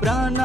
প্রাণ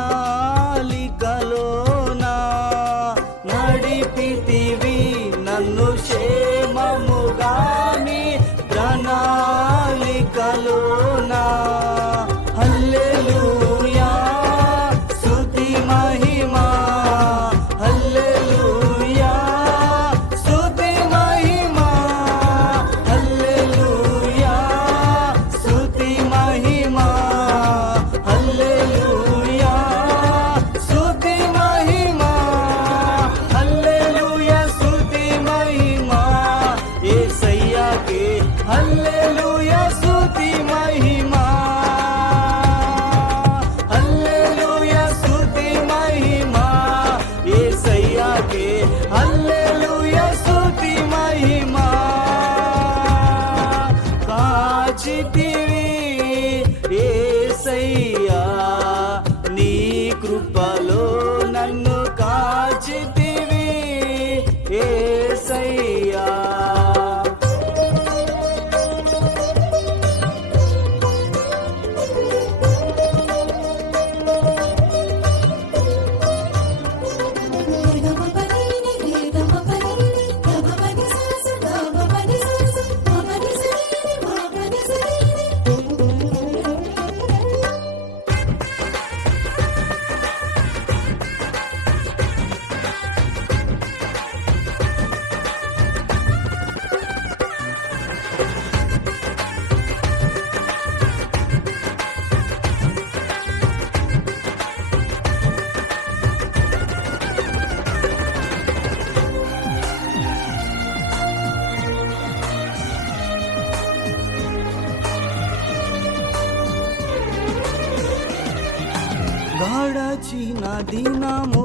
గడచిన దినములన్నిటిలో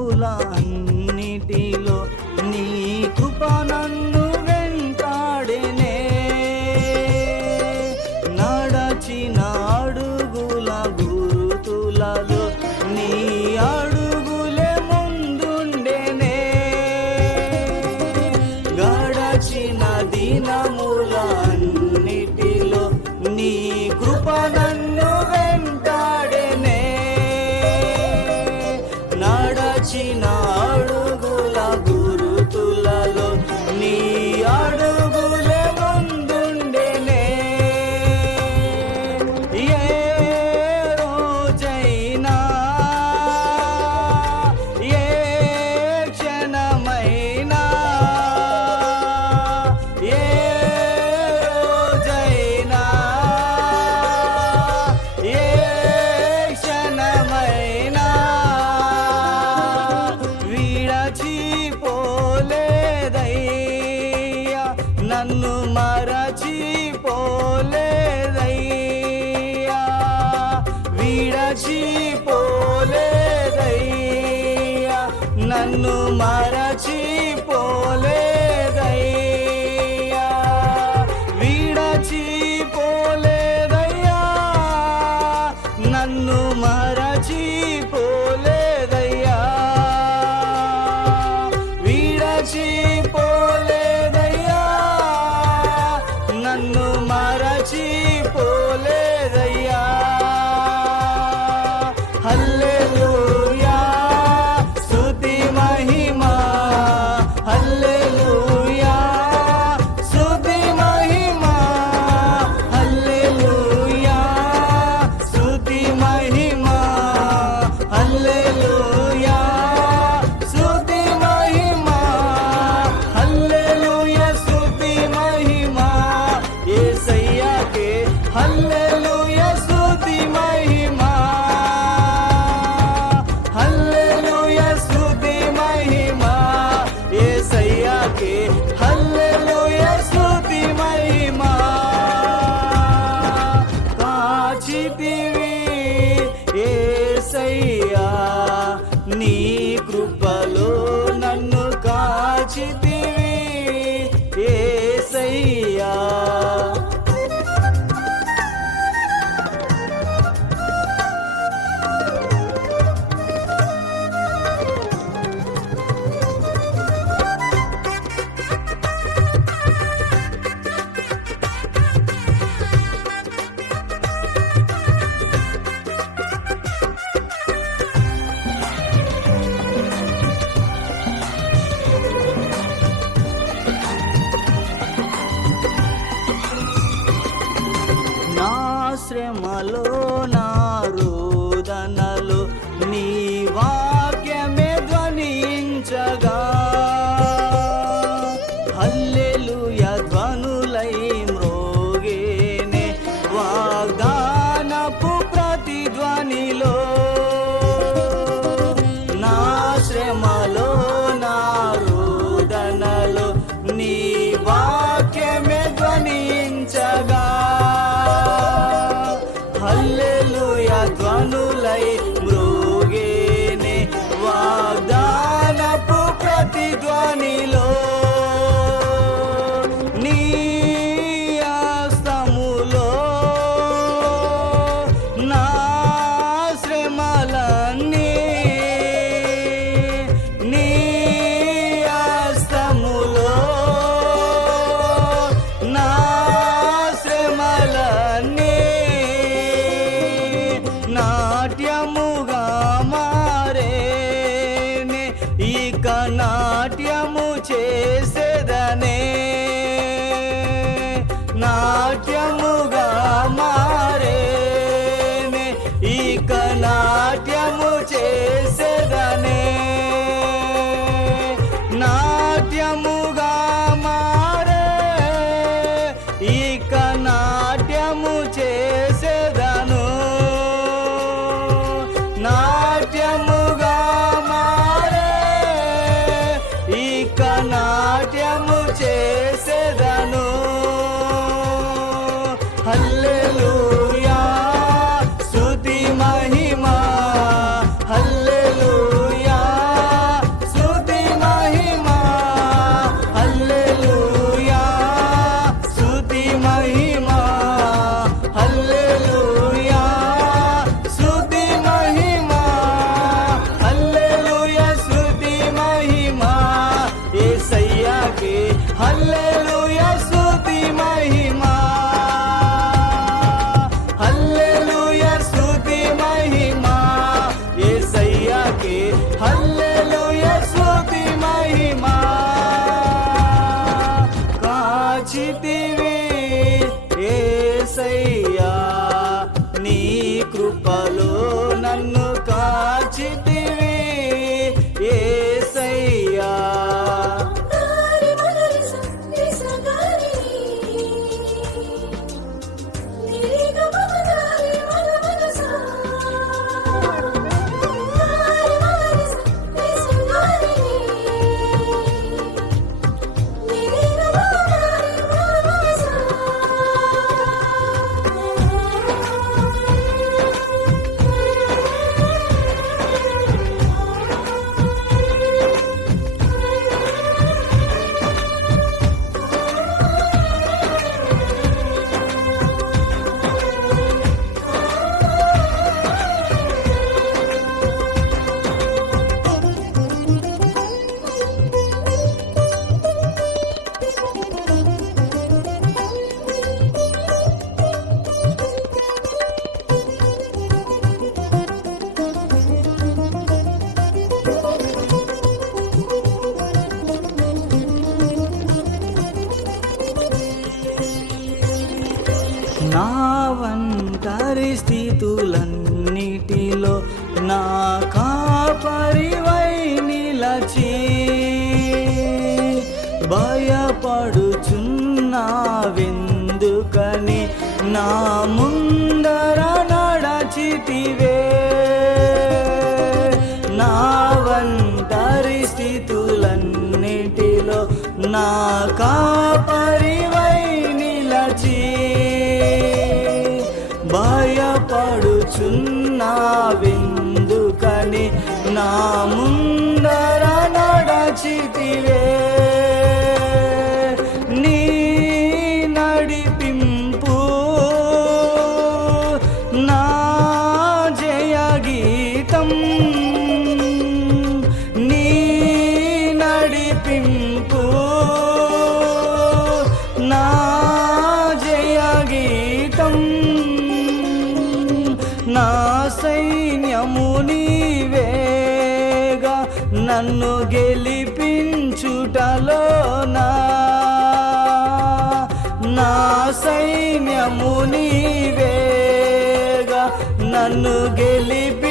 నీకు నన్ను మరచిపోలేదయ్యా. విడచిపోలేదయ్యా. నన్ను మర ஆலோ నా కాపరివై నిలచి భయపడుచున్నా విందుకని నా ముందర నడచితివే? నా వంటరి స్థితులన్నిటిలో నా కాప సైన్యము నీవేగా నన్ను గెలిపి